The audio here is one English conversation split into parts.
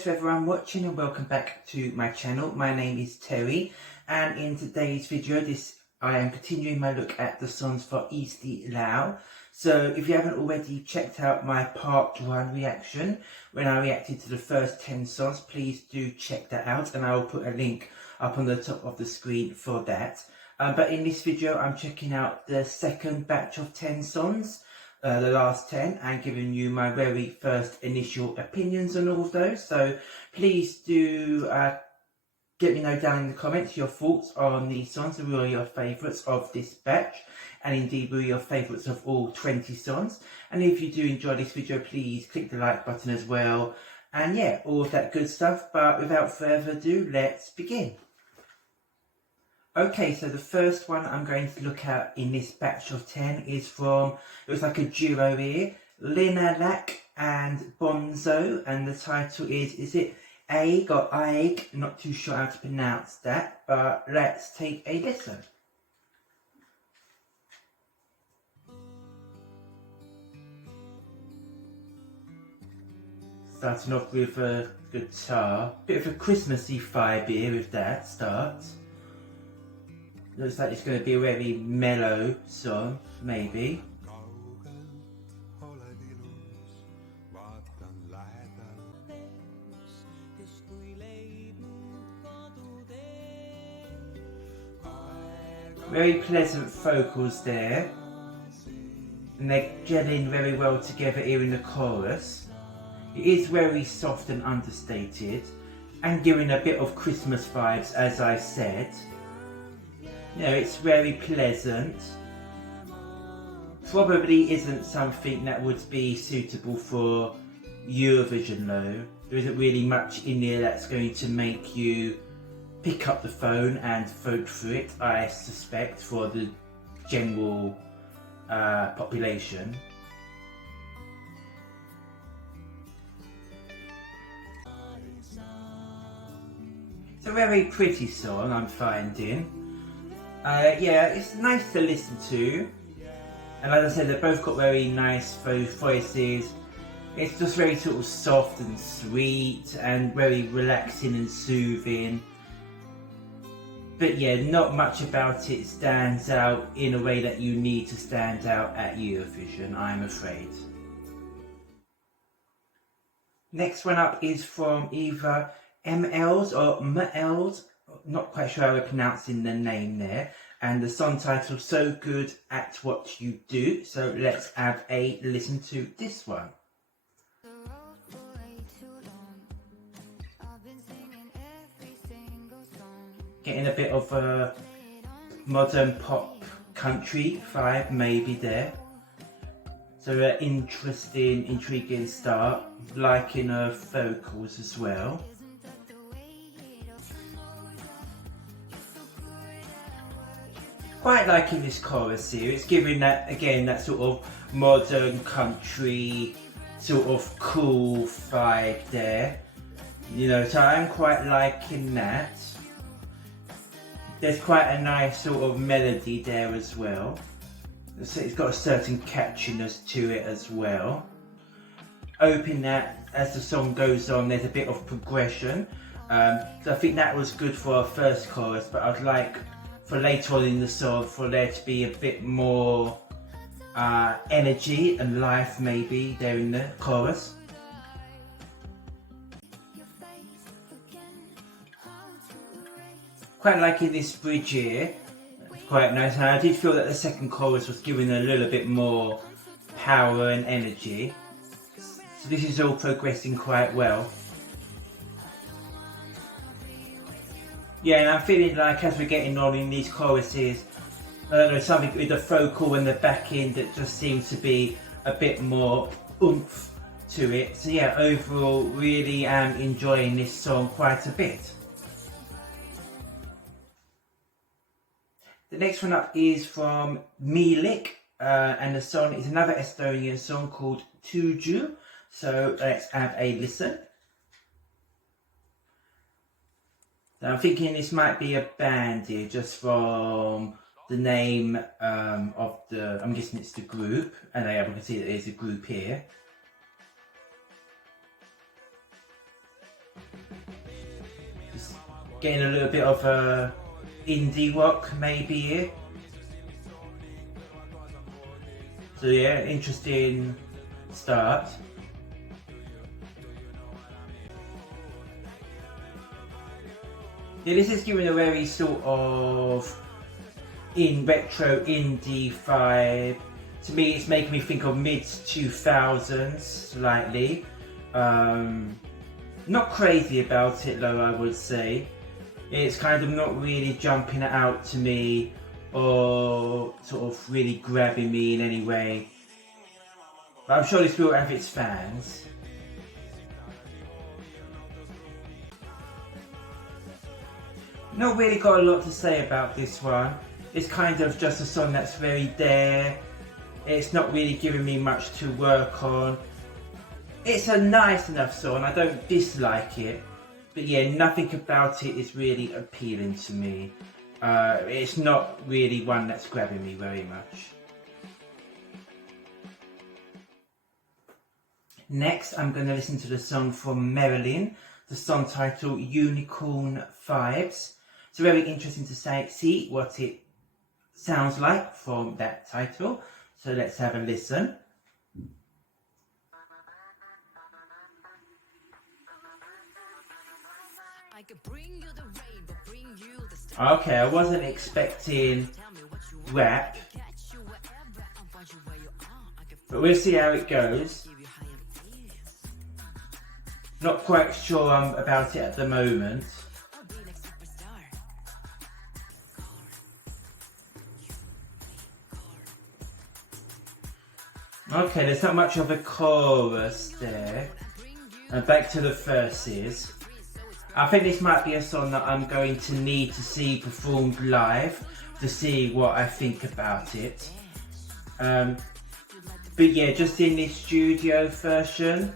to everyone watching and welcome back to my channel. My name is Terry and in today's video I am continuing my look at the songs for Eesti Laul. So if you haven't already checked out my part 1 reaction when I reacted to the first 10 songs, please do check that out and I will put a link up on the top of the screen for that. But in this video I'm checking out the second batch of 10 songs. The last 10 and giving you my very first initial opinions on all of those. So please do let me know down in the comments your thoughts on these songs and what are your favourites of this batch, and indeed what are your favourites of all 20 songs. And if you do enjoy this video, please click the like button as well, and yeah, all of that good stuff. But without further ado, let's begin. Okay, so the first one I'm going to look at in this batch of 10 is from, it was like a duo here, Linalakk and Bonzo, and the title is it Aig or Aig? Not too sure how to pronounce that, but let's take a listen. Starting off with a guitar, bit of a Christmassy vibe here with that start. Looks like it's going to be a very mellow song, maybe. Very pleasant vocals there. And they're gelling very well together here in the chorus. It is very soft and understated, and giving a bit of Christmas vibes, as I said. You know, it's very pleasant. Probably isn't something that would be suitable for Eurovision though. There isn't really much in there that's going to make you pick up the phone and vote for it, I suspect, for the general population. It's a very pretty song, I'm finding. Yeah, it's nice to listen to, and as I said, they've both got very nice voices. It's just very sort of soft and sweet and very relaxing and soothing. But yeah, not much about it stands out in a way that you need to stand out at Eurovision, I'm afraid. Next one up is from either MLs or MLs. Not quite sure how we're pronouncing the name there, and the song title So Good at What You Do. So let's have a listen to this one. Getting a bit of a modern pop country vibe maybe there. So an interesting, intriguing start, liking her vocals as well. Quite liking this chorus here. It's giving that, again, that sort of modern country, sort of cool vibe there. You know, so I'm quite liking that. There's quite a nice sort of melody there as well. So it's got a certain catchiness to it as well. Hoping that as the song goes on, there's a bit of progression. So I think that was good for our first chorus, but I'd like for later on in the song for there to be a bit more energy and life maybe there in the chorus. Quite liking this bridge here, it's quite nice, and I did feel that the second chorus was giving a little bit more power and energy. So this is all progressing quite well. Yeah, and I'm feeling like as we're getting on in these choruses, I don't know, something with the vocal and the back end that just seems to be a bit more oomph to it. So yeah, overall, really am enjoying this song quite a bit. The next one up is from Meelik, and the song is another Estonian song called Tuju. So let's have a listen. Now I'm thinking this might be a band here, just from the name of the, I'm guessing it's the group, and I can see that there's a group here. Just getting a little bit of indie rock maybe here. So yeah, interesting start. Yeah, this is giving a very sort of retro indie vibe. To me, it's making me think of mid 2000s slightly. Not crazy about it though, I would say. It's kind of not really jumping out to me or sort of really grabbing me in any way. But I'm sure this will have its fans. Not really got a lot to say about this one. It's kind of just a song that's very there. It's not really giving me much to work on. It's a nice enough song, I don't dislike it. But yeah, nothing about it is really appealing to me. It's not really one that's grabbing me very much. Next, I'm going to listen to the song from Merlyn, the song titled Unicorn Vibes. It's very interesting to see what it sounds like from that title. So let's have a listen. Okay, I wasn't expecting rap, but we'll see how it goes. Not quite sure about it at the moment. Okay, there's not much of a chorus there. And back to the verses. I think this might be a song that I'm going to need to see performed live to see what I think about it. But yeah, just in this studio version,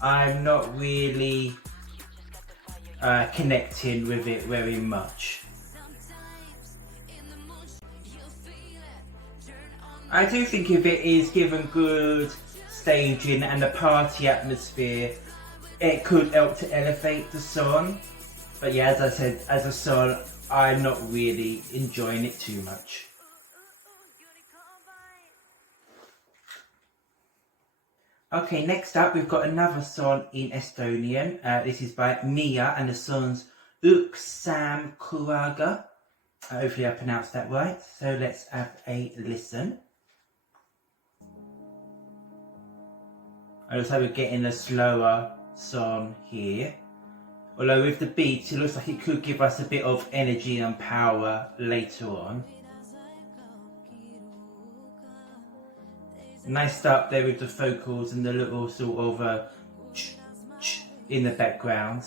I'm not really connecting with it very much. I do think if it is given good staging and a party atmosphere, it could help to elevate the song. But yeah, as I said, as a song, I'm not really enjoying it too much. Okay, next up we've got another song in Estonian. This is by Mia and the song's samm, korraga. Hopefully I pronounced that right. So let's have a listen. I looks like we're getting a slower song here. Although with the beats, it looks like it could give us a bit of energy and power later on. Nice start there with the vocals and the little sort of in the background.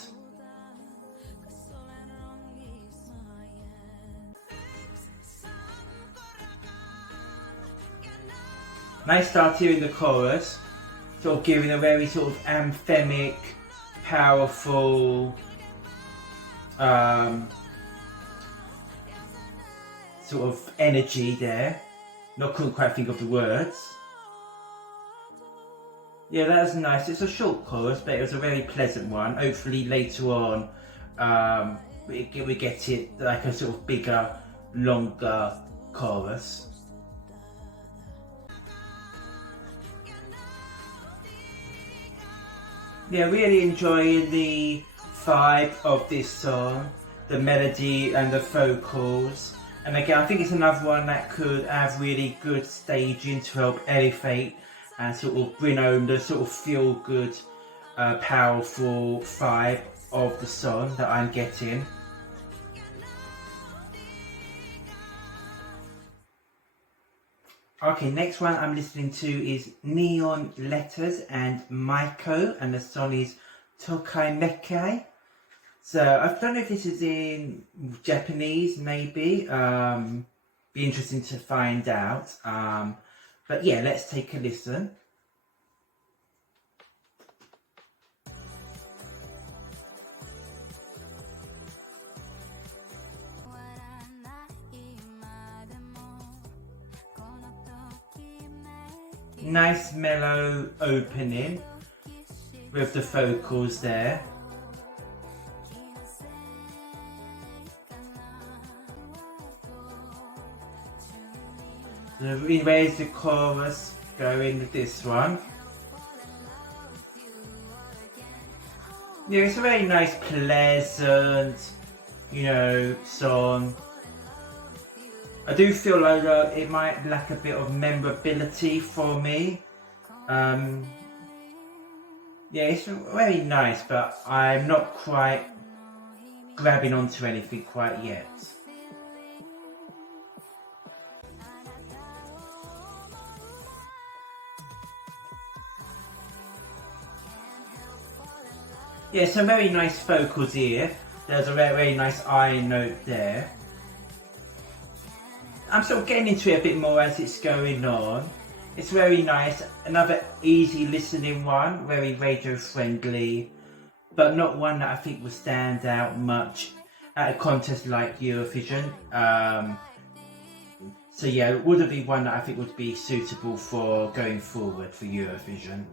Nice start here in the chorus. Sort of giving a very sort of anthemic, powerful, sort of energy there. Couldn't quite think of the words. Yeah, that was nice. It's a short chorus, but it was a very pleasant one. Hopefully later on, we get it like a sort of bigger, longer chorus. Yeah, really enjoying the vibe of this song, the melody and the vocals. And again, I think it's another one that could have really good staging to help elevate and sort of bring home the sort of feel-good, powerful vibe of the song that I'm getting. Okay, next one I'm listening to is Neon Letters and Maiko, and the song is Tokimeki. So I don't know if this is in Japanese, maybe. Be interesting to find out. But yeah, let's take a listen. Nice mellow opening with the vocals there. So where's the chorus going with this one? Yeah, it's a very nice, pleasant, you know, song. I do feel like it might lack a bit of memorability for me. Yeah, it's very nice, but I'm not quite grabbing onto anything quite yet. Yeah, some very nice vocals here. There's a very, very nice I note there. I'm sort of getting into it a bit more as it's going on. It's very nice. Another easy listening one, very radio friendly, but not one that I think will stand out much at a contest like Eurovision. So yeah, it wouldn't be one that I think would be suitable for going forward for Eurovision.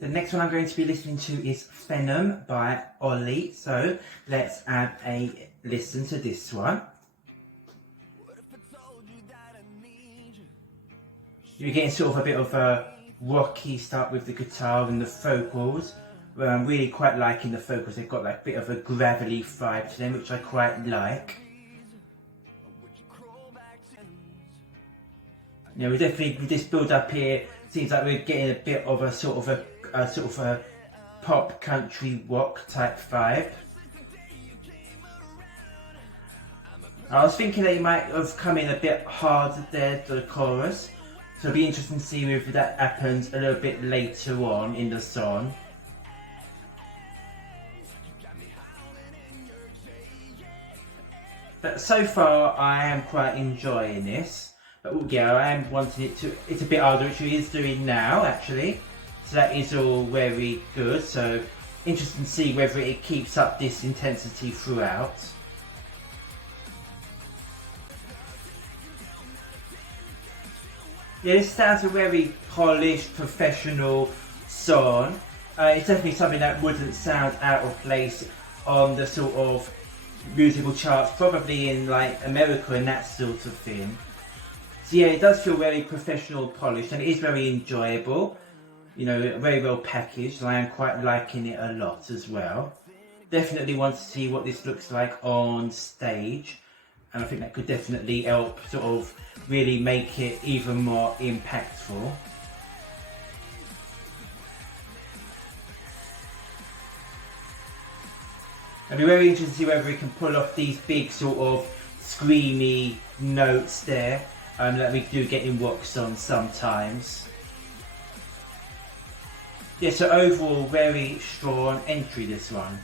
The next one I'm going to be listening to is Venom by Ollie. So let's have a listen to this one. You're getting sort of a bit of a rocky start with the guitar and the vocals. I'm really quite liking the vocals. They've got like a bit of a gravelly vibe to them, which I quite like. Yeah, we definitely, with this build up here, seems like we're getting a bit of a sort of a pop country rock type vibe. I was thinking that he might have come in a bit harder there to the chorus, so it'll be interesting to see if that happens a little bit later on in the song. But so far I am quite enjoying this. But yeah, I am wanting it to, it's a bit harder, which he is doing now actually. So that is all very good, so interesting to see whether it keeps up this intensity throughout. Yeah, this sounds a very polished, professional song. It's definitely something that wouldn't sound out of place on the sort of musical charts, probably in like America and that sort of thing. So yeah, it does feel very professional, polished, and it is very enjoyable. You know, very well packaged, and I am quite liking it a lot as well. Definitely want to see what this looks like on stage, and I think that could definitely help sort of really make it even more impactful. I'd be very interested to see whether we can pull off these big sort of screamy notes there that we do get in rock songs sometimes. Yeah, so overall, very strong entry, this one.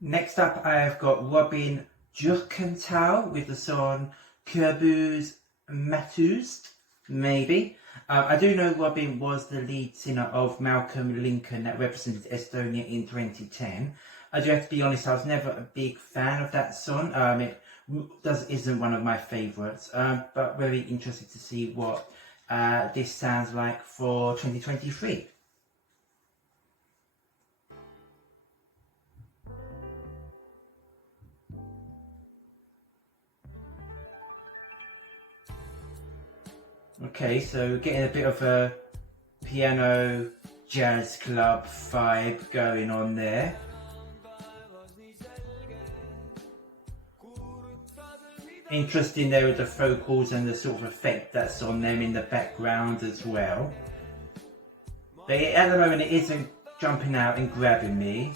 Next up, I have got Robin Juhkental with the song Kurbuse matused, maybe. I do know Robin was the lead singer of Malcolm Lincoln that represented Estonia in 2010. I do have to be honest, I was never a big fan of that song. It isn't one of my favourites, but very interested to see what this sounds like for 2023. Okay, so getting a bit of a piano jazz club vibe going on there. Interesting there with the vocals and the sort of effect that's on them in the background as well. But at the moment it isn't jumping out and grabbing me.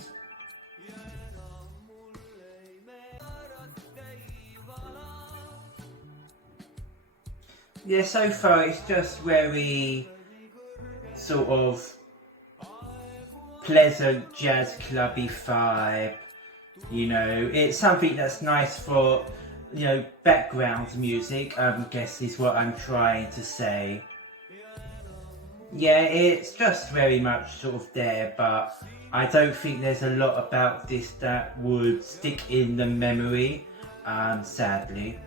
Yeah, so far it's just very sort of pleasant jazz clubby vibe. You know, it's something that's nice for, you know, background music, I guess is what I'm trying to say. Yeah, it's just very much sort of there, but I don't think there's a lot about this that would stick in the memory, sadly.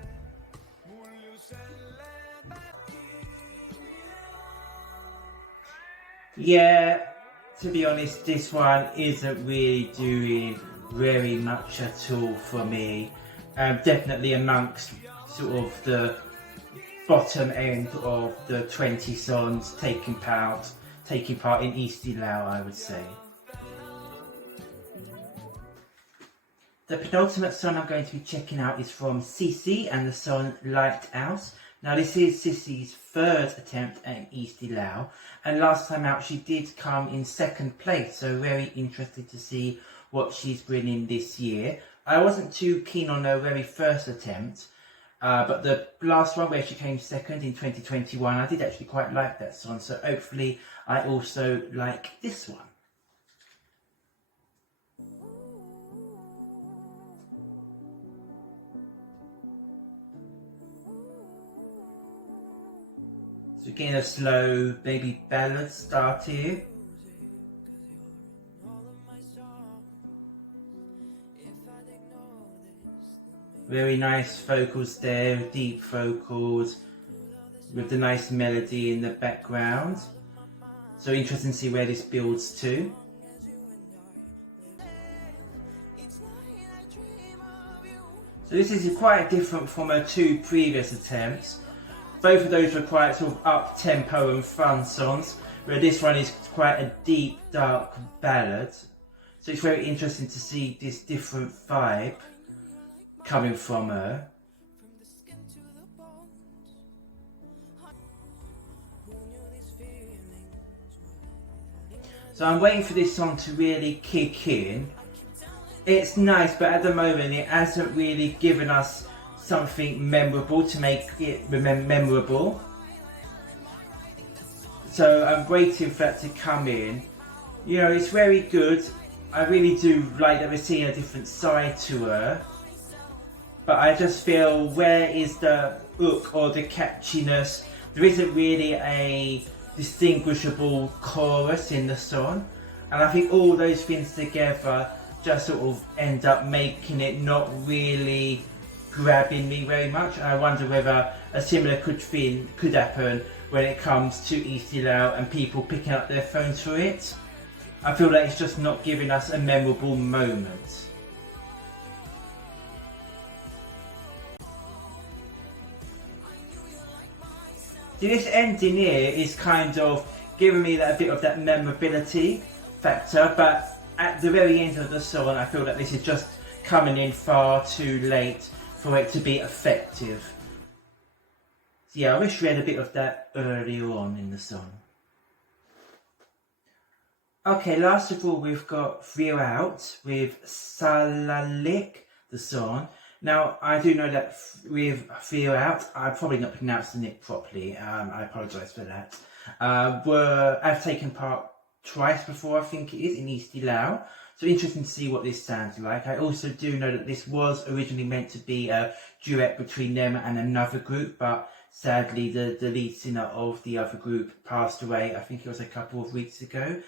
Yeah, to be honest, this one isn't really doing very much at all for me. Definitely amongst sort of the bottom end of the 20 songs taking part in Eesti Laul, I would say. The penultimate song I'm going to be checking out is from Sissi and the song Lighthouse. Now this is Sissi's third attempt at Eesti Laul, and last time out she did come in second place, so very interested to see what she's bringing this year. I wasn't too keen on her very first attempt, but the last one where she came second in 2021, I did actually quite like that song, so hopefully I also like this one. So getting a slow baby ballad start here. Very nice vocals there, deep vocals with the nice melody in the background. So interesting to see where this builds to. So this is quite different from her two previous attempts. Both of those were quite sort of up-tempo and fun songs, where this one is quite a deep, dark ballad. So it's very interesting to see this different vibe coming from her. So I'm waiting for this song to really kick in. It's nice, but at the moment it hasn't really given us something memorable to make it memorable. So I'm waiting for that to come in. You know, it's very good. I really do like that we're seeing a different side to her. But I just feel, where is the hook or the catchiness? There isn't really a distinguishable chorus in the song. And I think all those things together just sort of end up making it not really grabbing me very much. And I wonder whether a similar thing could happen when it comes to Eesti Laul and people picking up their phones for it. I feel like it's just not giving us a memorable moment. This ending here is kind of giving me a bit of that memorability factor, but at the very end of the song I feel that this is just coming in far too late for it to be effective. So yeah, I wish we had a bit of that earlier on in the song. Okay, last of all we've got Wiiralt with Salalik, the song. Now I do know that with Wiiralt, I'm probably not pronouncing it properly, I apologise for that. I've taken part twice before, I think it is, in Eesti Laul. So interesting to see what this sounds like. I also do know that this was originally meant to be a duet between them and another group, but sadly the lead singer of the other group passed away, I think it was a couple of weeks ago.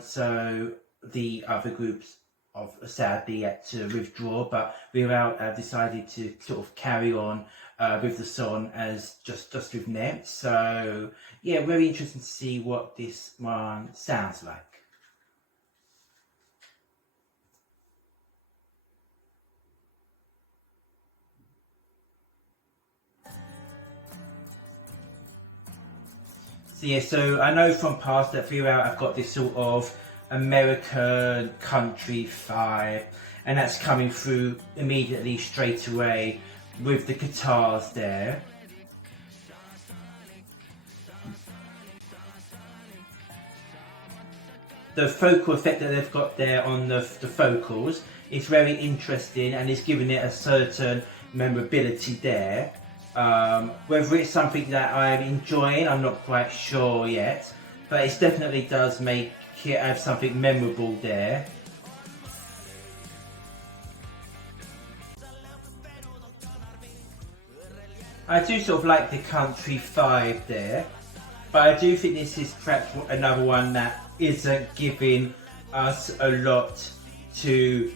So the other groups sadly had to withdraw, but Wiiralt decided to sort of carry on with the song as just with them. So yeah, very interesting to see what this one sounds like. So yeah, so I know from past that Wiiralt I've got this sort of American country vibe, and that's coming through immediately straight away with the guitars there. The vocal effect that they've got there on the vocals is very interesting, and it's giving it a certain memorability there. Whether it's something that I'm enjoying, I'm not quite sure yet, but it definitely does make it have something memorable there. I do sort of like the country vibe there, but I do think this is perhaps another one that isn't giving us a lot to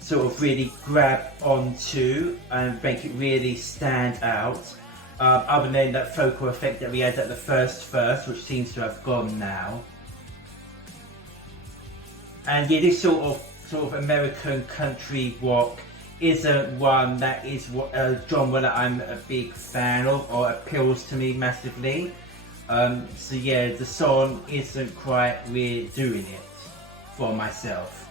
sort of really grab onto and make it really stand out, other than that vocal effect that we had at the first verse, which seems to have gone now. And yeah, this sort of American country rock isn't one that is a genre that I'm a big fan of or appeals to me massively. So yeah, the song isn't quite really doing it for myself.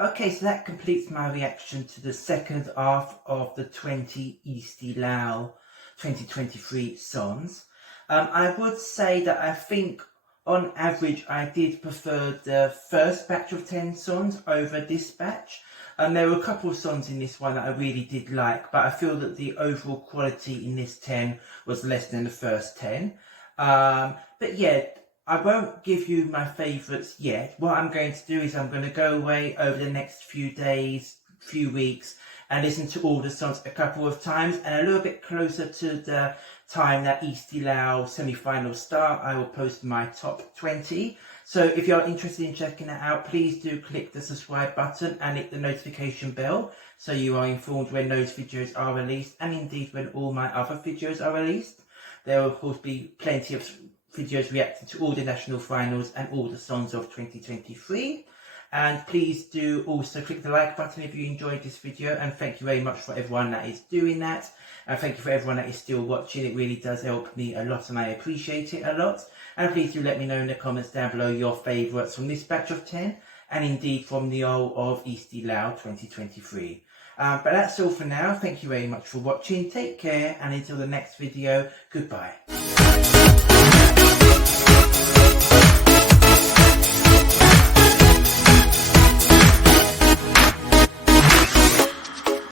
Okay, so that completes my reaction to the second half of the 20 Eesti Laul 2023 songs. I would say that I think on average I did prefer the first batch of 10 songs over this batch. There were a couple of songs in this one that I really did like, but I feel that the overall quality in this 10 was less than the first 10. But yeah, I won't give you my favourites yet. What I'm going to do is I'm going to go away over the next few days, few weeks, and listen to all the songs a couple of times, and a little bit closer to the time that Eesti Laul semi-finals start, I will post my top 20. So if you're interested in checking that out, please do click the subscribe button and hit the notification bell so you are informed when those videos are released, and indeed when all my other videos are released. There will of course be plenty of videos reacting to all the national finals and all the songs of 2023. And please do also click the like button if you enjoyed this video, and thank you very much for everyone that is doing that, and thank you for everyone that is still watching. It really does help me a lot and I appreciate it a lot. And please do let me know in the comments down below your favourites from this batch of 10 and indeed from the whole of Eesti Laul 2023. But that's all for now. Thank you very much for watching, take care, and until the next video, goodbye.